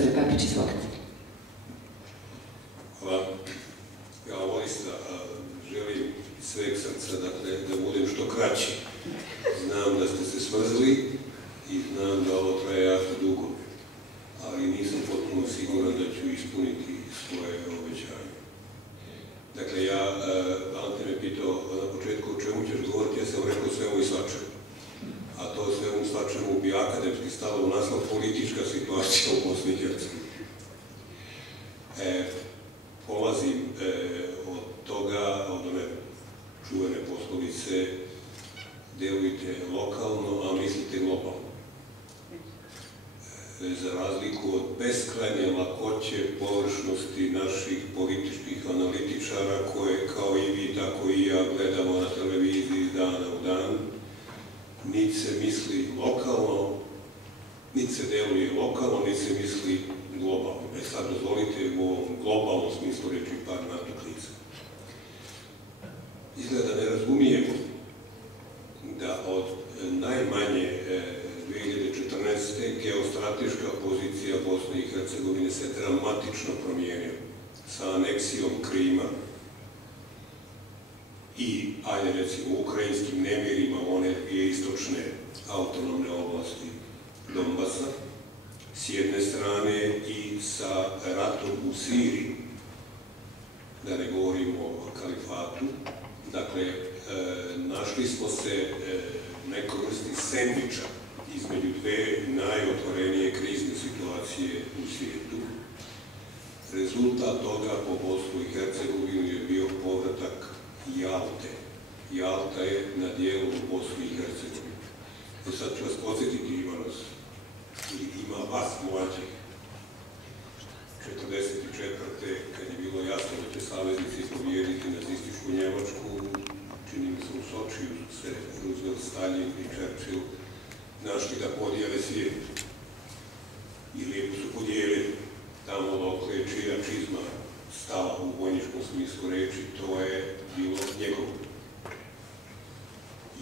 Profesore Kapić, izvolite. Hvala. Ja Vojislav želim sveg srca da budem što kraći. Znam da ste se smrzli i znam da ovo traje jako dugo, ali nisam potpuno siguran da ću ispuniti svoje obećanje. Dakle, Ante me pitao na početku o čemu ćeš govoriti, ja sam rekao svemu i svačemu. A to svemu i svačemu bi akademski stalo u naslov politička situacija u Bosni i Hercegovini. Polazim od toga, od one čuvene poslovice, delujte lokalno, a mislite globalno. Za razliku od beskrajne lakoće, površnosti naših političkih analitičara, koje kao i vi, tako i ja gledamo na televiziji iz dana u dan, niti se misli lokalno, niti se deluje lokalno, niti se misli globalno. Sad dozvolite u ovom globalnom smislu reći par natuknica. Izgleda ne razumijemo da od najmanje 2014. geostrateška pozicija Bosne i Hercegovine se dramatično promijenila sa aneksijom Krima i, ajde recimo, ukrajinskim nemirima one dvije istočne autonomne oblasti Donbasa, s jedne strane, i sa ratom u Siriji, da ne govorimo o kalifatu. Dakle, našli smo se nekoj vrsti sendviča između dve najotvorenije krizne situacije u svijetu. Rezultat toga po Bosnu i Hercegovini je bio povratak Jalte. Jalta je na dijelu u Bosni i Hercegovini. Sad ću vas podsjetiti, ima vas mlađih. 1944. kad je bilo jasno da će saveznici pobijediti nacističku Njemačku, čini mi se u Sočiju se Roosevelt, Stalin i Churchill našli da podijele svijet. I lijepo su podijelili. Tamo dokle je čija čizma stala u vojničkom smislu reči, to je bilo njegovo.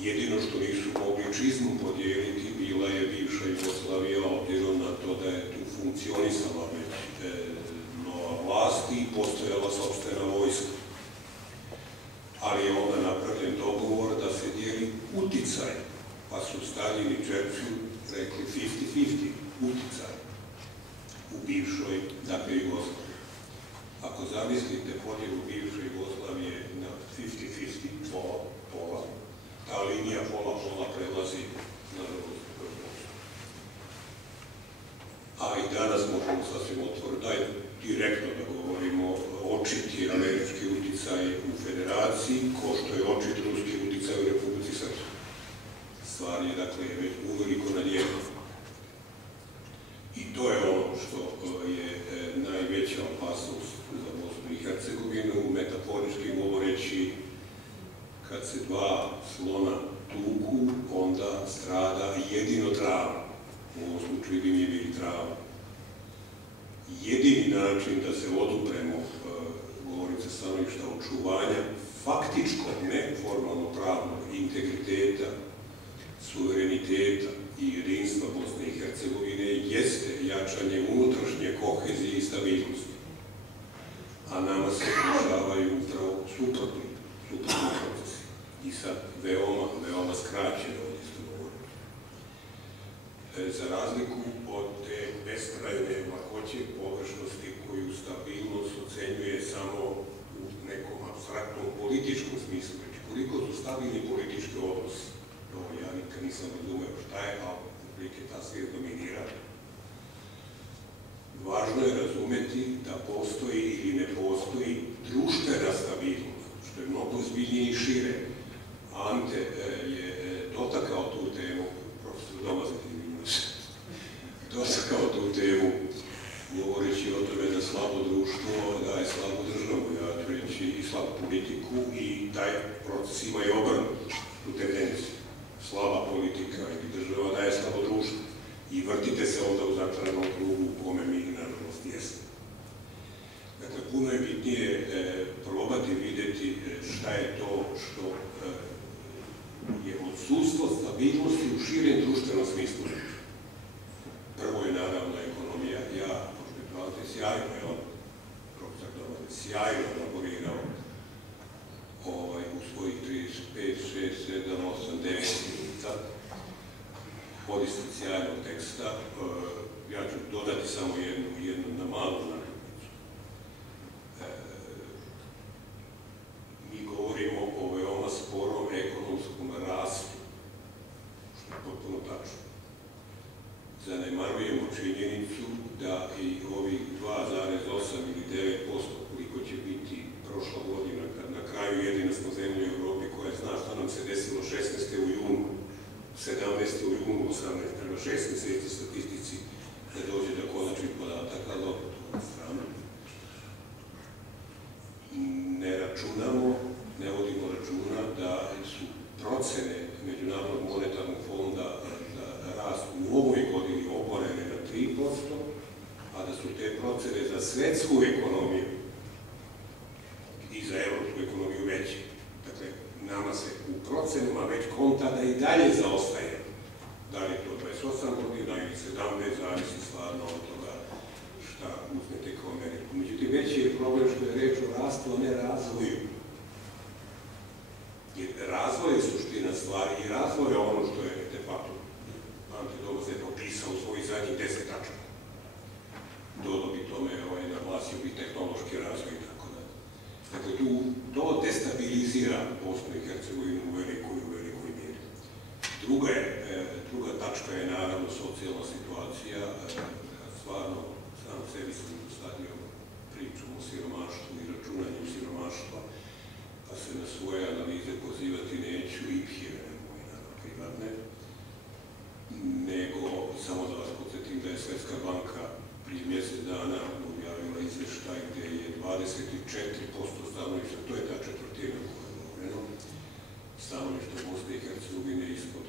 Jedino što nisu mogli čizmu podijeliti bila je bivša Jugoslavija, obzirom na to da je tu funkcionisala već nova vlast i postojala sopstvena vojska. Ali je onda napravljen dogovor da se dijeli uticaj, pa su Stalin i Churchill rekli 50-50 uticaj u bivšoj, dakle, Jugoslaviji. Ako zamislite podjelu bivše Jugoslavije na 50-50, pola, ta linija pola prelazi na Rusiju. A i danas možemo sasvim otvoriti, direktno da govorimo, očiti američki uticaj u federaciji, ko što je očit ruski uticaj u Republici Srpskoj. Stvar je, dakle, već uveliko na dijelu. I to je ono što je najveća opasnost za Bosnu i Hercegovinu, metaforički govoreći, kad se dva slona tuku, onda strada jedino trava. U ovom slučaju bi nije bili trava. Jedini način da se odupremo, govorim sa stanovišta očuvanja, faktičkog, ne formalno pravnog integriteta, suvereniteta i jedinstva Bosne i Hercegovine jeste jačanje unutrašnje kohezije i stabilnosti. A nama se dešavaju upravo suprotni procesi. I sad veoma skraćeno ovdje ste govorili. Za razliku od te beskrajne lakoće površnosti koju stabilnost ocenjuje samo u nekom apstraktnom političkom smislu, koliko su stabilni politički odnosi, to ja nikad nisam razumeo šta je, a otprilike ta svijet dominira. Važno je razumeti da postoji ili ne postoji društvena stabilnost, što je mnogo ozbiljnije i šire. Ante je dotakao tu temu, profesor Domazet, dotakao tu temu, govoreći o tome da slabo društvo daje slabu državu, ja ću reći i slabu politiku, i taj proces ima i obrnutu tendenciju. Slaba politika ili država daje slabo društvo. I vrtite se onda u začaranom krugu u kome mi, nažalost, jesmo. Dakle, puno je bitnije probati vidjeti šta je to što je odsustvo stabilnosti u širem društvenom smislu. Prvo je naravno ekonomija. Ja, pošto sjajno, je on, profesor Domane, sjajno elaborirao u svojih 35, 6, 7, 8, 9 minuta, podista sjajnog teksta. Ja ću dodati samo jednu na malu naljubnicu. Mi govorimo o veoma sporom ekonomskom rastu, što je potpuno tačno. Zanemarujemo činjenicu da i ovih 2,8 ili 9%, koliko će biti prošla godina, kad na kraju jedina smo zemlja u Evropi koja zna šta nam se desilo 16. u junu, 17. u junu, 18. treba 6 meseci statistici da dođe do konačnih podataka, ali opet to strano. Ne računamo, ne vodimo računa da su procene Međunarodnog monetarnog fonda za rast u ovoj godini oborene na 3%, a da su te procene za svetsku ekonomiju i za evropsku ekonomiju veće. Dakle, nama se u procenama već konta da i dalje zaostaje. Da li je to 28 godina ili 17, zavisi stvarno od toga šta uzmete kao meritu. Međutim, veći je problem što je reč o rastu, a ne razvoju. Jer razvoj je suština stvari i razvoj je ono što je de facto Ante Doboze popisao u svojih zadnjih 10 tačaka. Dodao bi tome, naglasio bi tehnološki razvoj i tako dalje. Dakle, to destabilizira Bosnu i Hercegovinu u velikoj mjeri. Druga tačka je naravno socijalna situacija. Stvarno, sam sebi sam dosadio pričom o siromaštvu i računanju siromaštva, pa se na svoje analize pozivati neću i pjeve moje, naravno, privatne, nego samo da vas podsjetim da je Svetska banka prije mjesec dana objavila izveštaj gdje je 24% stanovništva, to je ta četvrtina koja je govoreno, stanovništva Bosne i Hercegovine ispod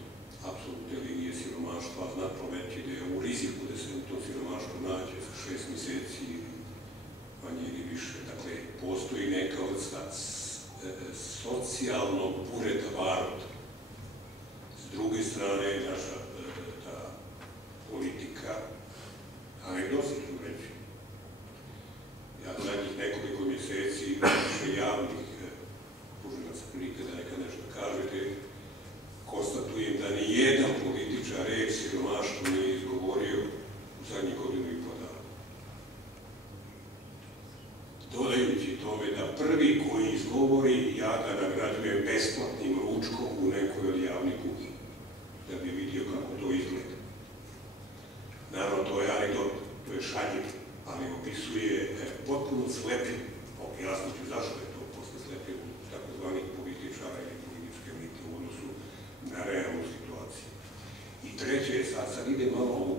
apsolutne linije siromaštva, znatno veći da je u riziku da se u tom siromaštvu nađe za 6 mjeseci manje ili više. Dakle, postoji neka vrsta socijalnog bureta baruta. S druge strane, naša ta politika, anegdosi ću reći. Ja zadnjih nekoliko mjeseci više javnih pužinaca prilike da neka nešto kažete, konstatujem da ni jedan političar reč siromaštvo nije izgovorio u zadnjih godinu i po dana. Dodajući tome da prvi koji izgovori, ja ga nagrađujem besplatnim ručkom u nekoj od javnih kuhinja, da bi vidio kako to izgleda. Naravno, to je anegdot, to je šaljiv, ali opisuje potpuno slepljeno. Objasnit ću zašto je to posle slepljeno takozvanih političara ili političke elite u odnosu na realnu situaciju. I treće je, sad ide malo u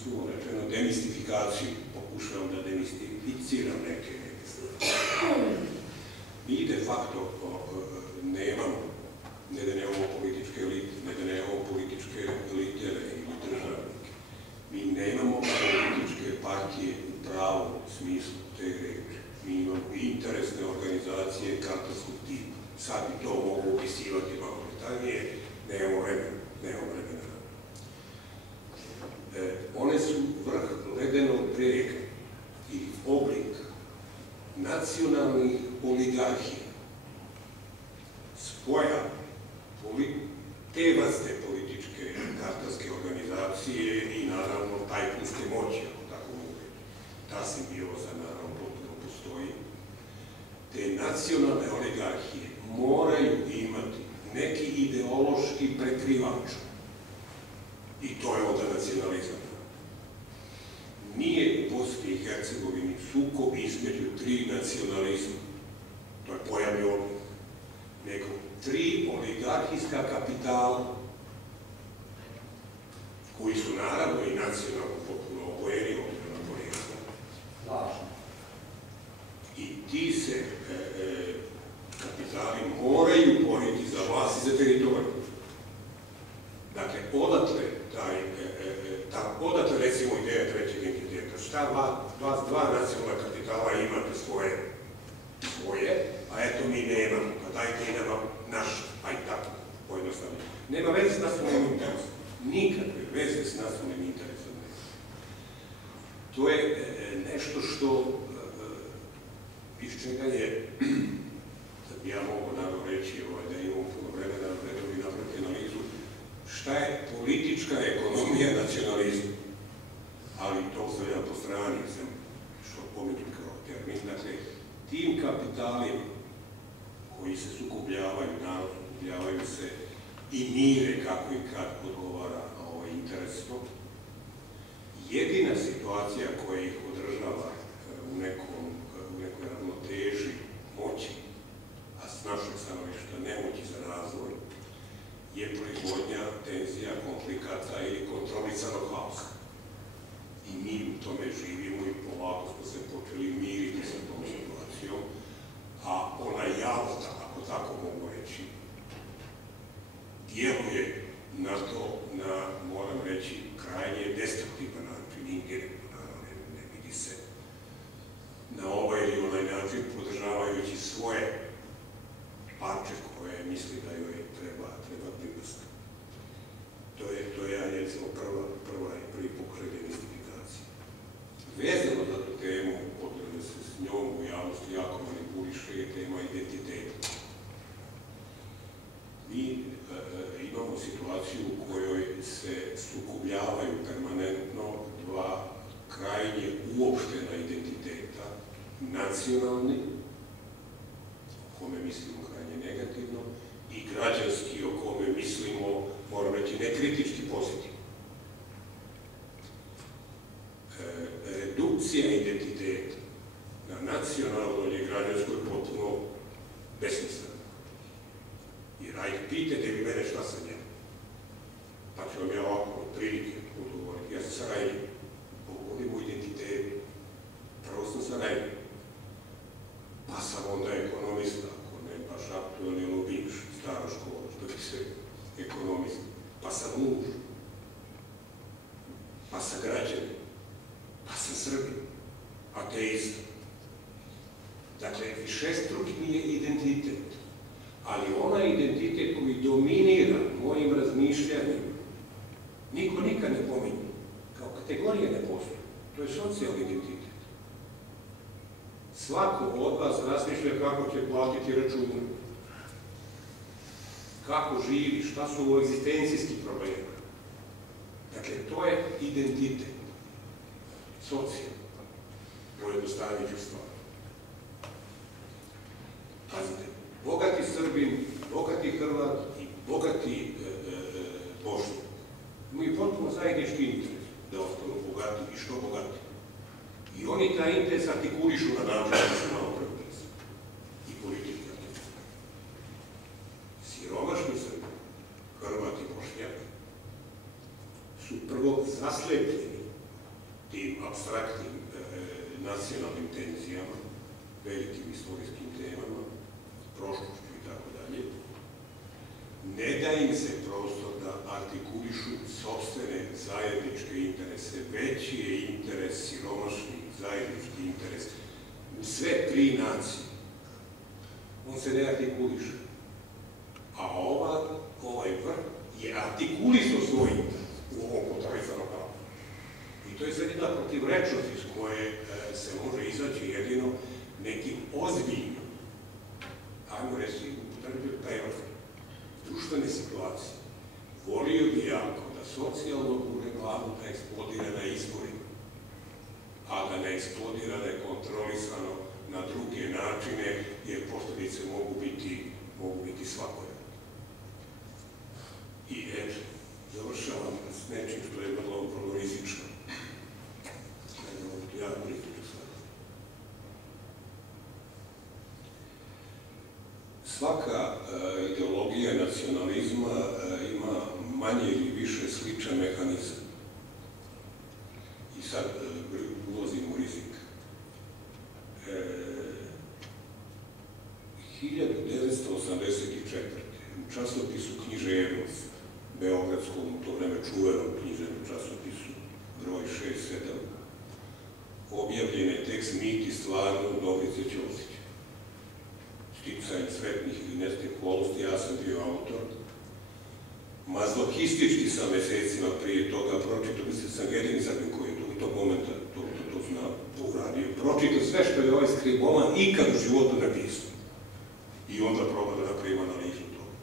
suvo rečeno demistifikaciju, pokušavam da demistificiram neke stvari. Mi de facto nemamo, ne da nemamo političke elite, ne da nemamo političke litere ili državnike. Mi nemamo političke partije u pravom smislu te reči. Mi imamo interesne organizacije kartelskog tipa. Sad bi to mogu opisivati malo detaljnije, nemamo vremena. One su vrh ledenog brega i oblik nacionalnih oligarhija, spoja te vrste političke kartelske organizacije i naravno tajkunske moći, ako tako mogu reći. Ta simbioza naravno potpuno postoji. Te nacionalne oligarhije moraju imati neki ideološki prekrivač. I to je onda nacionalizam. Nije u Bosni i Hercegovini sukob između 3 nacionalizma. To je pojavni oblik. Nego 3 oligarhijska kapitala, koji su naravno i nacionalno potpuno obojeni obzirom na porijeklo. Lažno. I ti se kapitali moraju boriti za vlast i za teritoriju. Dakle, odatle recimo ideja trećeg entiteta. Šta vas dva nacionalna kapitala imate svoje, a eto mi nemamo, pa dajte i nama naš, aj tako, pojednostavno. Nema veze s nacionalnim interesom. Nikakve veze s nacionalnim interesom. To je nešto što iz čega je, da bi ja mogu naravno reći da imamo puno vremena i napraviti analizu, šta je politička ekonomija nacionalizma, ali to ostavljam po strani, sam što pomenuti kao termin, dakle, tim kapitalima koji se sukobljavaju, narod sukobljavaju se i mire kako i kad odgovara interesno, jedina situacija koja ih održava u nekoj ravnoteži moći, a s našeg stanovišta nemoći za razvoj, je proizvodnja tenzija, konflikata ili kontrolisanog haosa. I mi u tome živimo i polako smo se počeli miriti sa tom situacijom, a ona javota, ako tako mogu reći, djeluje na to, moram reći, krajnje destruktivan način, indirektno, naravno, ne vidi se, na ovaj ili onaj način podržavajući svoje parče koje misli da joj treba pripasti. To je, recimo, prvi pokušaj demistifikacije. Vezano za tu temu, potrebno se s njom u javnosti jako manipuliše, je tema identiteta. Mi imamo situaciju u kojoj se sukobljavaju permanentno dva krajnje uopštena identiteta, nacionalni, o kome mislimo krajnje negativno, i građanski, o kome mislimo, moram reći, nekritički pozitivno. Redukcija identiteta na nacionalnoj i građanskoj je potpuno besmislena. Jer ajde, pitajte vi mene šta sam ja. Pa ću vam ja ovako od prilike odgovoriti. Ja sam Sarajljiv. Govorim o identitetu. Prvo sam Sarajljiv. Pa sam onda ekonomista, ako ne baš aktualni, ono bivši, stara škola, što bi se ekonomista. Pa sam muž. Pa sam građanin. Pa sam Srbin. Ateista. Dakle, višestruki mi je identitet. Ali onaj identitet koji dominira mojim razmišljanjima, niko nikad ne pominje. Kao kategorija ne postoji. To je socijalni identitet. Svako od vas razmišlja kako će platiti račune. Kako živi, šta su mu egzistencijski problemi. Dakle, to je identitet. Socijalni. Pojednostavit ću stvar. Pazite, bogati Srbin, bogati Hrvat i bogati Bošnjak imaju potpuno zajednički interes da ostanu bogati i što bogati. I oni taj interes artikulišu na način da su malo prepisani. I politički artikulišu. Siromašni Srbin, Hrvat i Bošnjak su prvo zaslepljeni tim apstraktnim nacionalnim tenzijama, velikim istorijskim temama, prošlošću i tako dalje, ne da im se prostor da artikulišu sopstvene zajedničke interese, veći je interes siromašni, zajednički interes u sve tri nacije. On se ne artikuliše. A ovaj vrh je artikulisao svoj interes u ovom kontrolisanom pravu. I to je sad jedna protivrečnost iz koje se može izaći jedino nekim ozbiljnim, ajmo reći, taj vrh društvene situacije. Volio bi jako da socijalno bude glavno da eksplodira na izborima, a da ne eksplodira nekontrolisano na druge načine, jer posljedice mogu biti svakojake. I eto, završavam s nečim što je vrlo rizično. Jako rizično sad. Svaka ideologija nacionalizma ima manje ili više sličan mehanizam. I sad ulazim u rizik. 1984. u časopisu Književnost, beogradskom, u to vreme čuvenom književnom časopisu, broj 6-7, objavljen je tekst Mit i stvarnost Dobrice Ćosić. Sticajem sretnih ili nesretnih okolnosti, ja sam bio autor. Mazohistički sam mesecima prije toga pročitao, mislim sam jedini Srbin koji je u tog momenta to znao, to uradio. pročita sve što je ovaj skriboman ikad u životu napisao. I onda proba da napravimo analizu toga.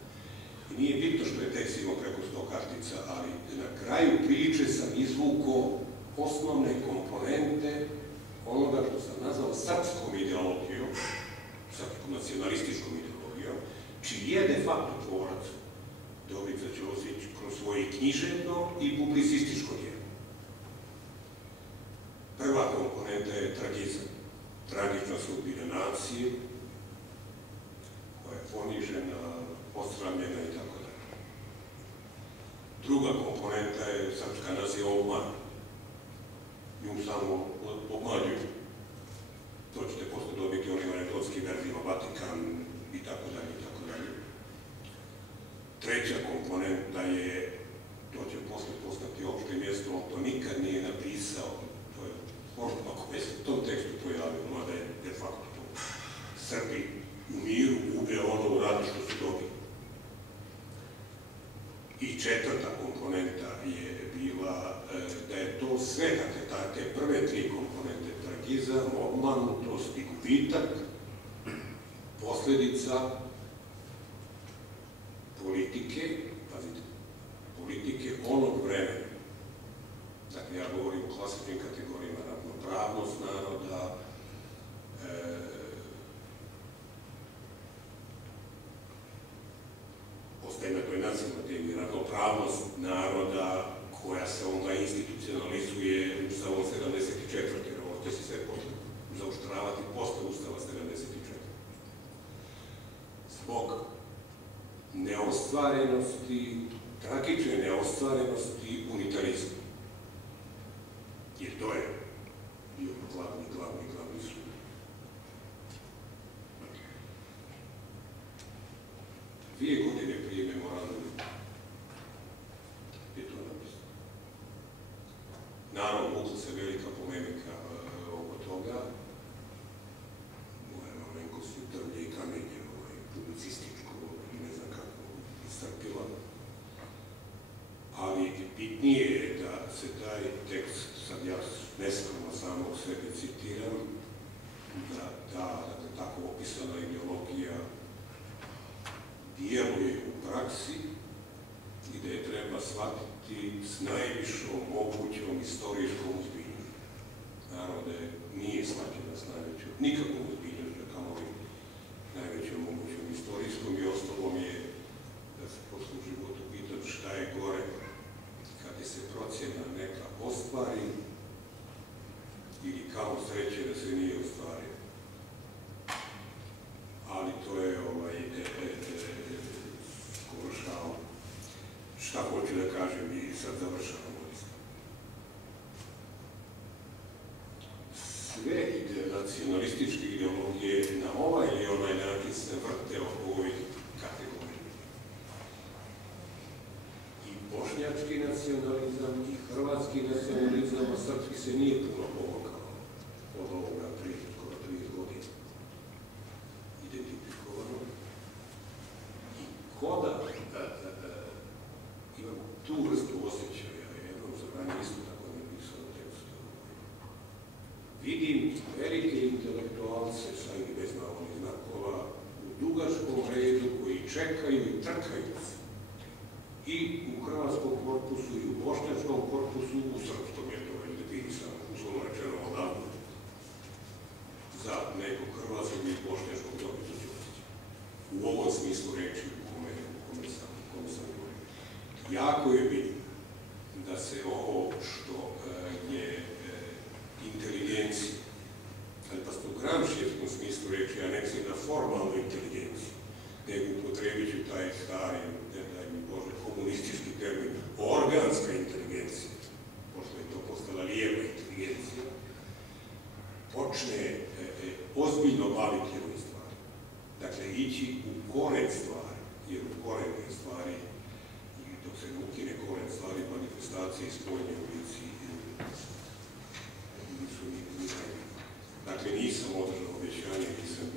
I nije bitno što je tekst imao preko 100 kartica, ali na kraju priče sam izvukao osnovne komponente onoga što sam nazvao srpskom ideologijom, srpskom nacionalističkom ideologijom, čiji je de facto tvorac Dobrica Ćosić kroz svoje književno i publicističko djelo. Prva komponenta je tragizam, tragična sudbina nacije, koja je ponižena, posramljena i tako dalje. Druga komponenta je srpska nacija obmana. Nju samo obmanjuju. To ćete posle dobiti onim anegdotskim verzijama, Vatikan i tako dalje i tako dalje. Treća komponenta je, to će posle postati opšte mjesto, on to nikad nije napisao, to je možda ako je se u tom tekstu pojavilo, mada je de facto to. Srbi u miru gube ono u radu što su dobili. I četvrta komponenta je bila da je to sve, dakle, te prve tri komponente, tragizam, obmanutost i gubitak, posljedica politike, pazite, politike onog vremena. Dakle, ja govorim o klasičnim kategorijama, ravnopravnost naroda, ostaje na toj nacionalnoj temi, ravnopravnost naroda koja se onda institucionalizuje Ustavom 74. jer ovo će se sve zauštravati posle Ustava 74. Zbog neostvarenosti, tragične neostvarenosti unitarizma. Jer to je bio glavni sud. Dvije godine prije memoranduma je to napisano. Naravno, mogla se velika polemika oko toga. Moja malenkost je drvlje i kamenje, publicističko, ne znam kako istrpila. Ali bitnije je da se taj tekst, sad ja neskromno samog sebe citiram, da tako opisana ideologija djeluje u praksi i da je treba shvatiti s najvišom mogućom istorijskom ozbiljnošću. Naravno da nije shvaćena s najvećom, nikakvom ozbiljnošću, kao li najvećom mogućom istorijskom i ostalom je da se posle u životu pitam šta je gore kada se procjena neka ostvari ili kao sreće da se nije ostvario. Ali to je skoro šao. Šta hoću da kažem i sad završavam odista. Sve nacionalističke ideologije na ovaj ili onaj način se vrte oko ovih kategorija. I bošnjački nacionalizam, i hrvatski nacionalizam, a srpski se nije puno povukao od ovoga prije skoro 30 godina. Identifikovano. I koda imam tu vrstu osjećaja, jednom zabranje isto tako napisao tekstu. Vidim velike intelektualce sa ili bez navodnih znakova u dugačkom redu koji čekaju i trkaju se. I u hrvatskom korpusu i u bošnjačkom korpusu, u srpskom je to već definisano, uslovno rečeno odavno, za nekog hrvatskog i bošnjačkog Dobricu Ćosića. U ovom smislu reči u kome sam govorio. Jako je bitno da se ovo što je inteligencija, ali pa u gramšijevskom smislu reči, a ne mislim na formalnu inteligenciju, nego upotrebit ću taj stari, ne daj mi Bože, komunistički termin, organska inteligencija, pošto je to postala lijeva inteligencija, počne ozbiljno baviti ovim stvari. Dakle, ići u koren stvari, jer u korenu je stvari, i dok se ne ukine koren stvari, manifestacije i spojne ulici nisu ni najbolji. Dakle, nisam održao obećanje, nisam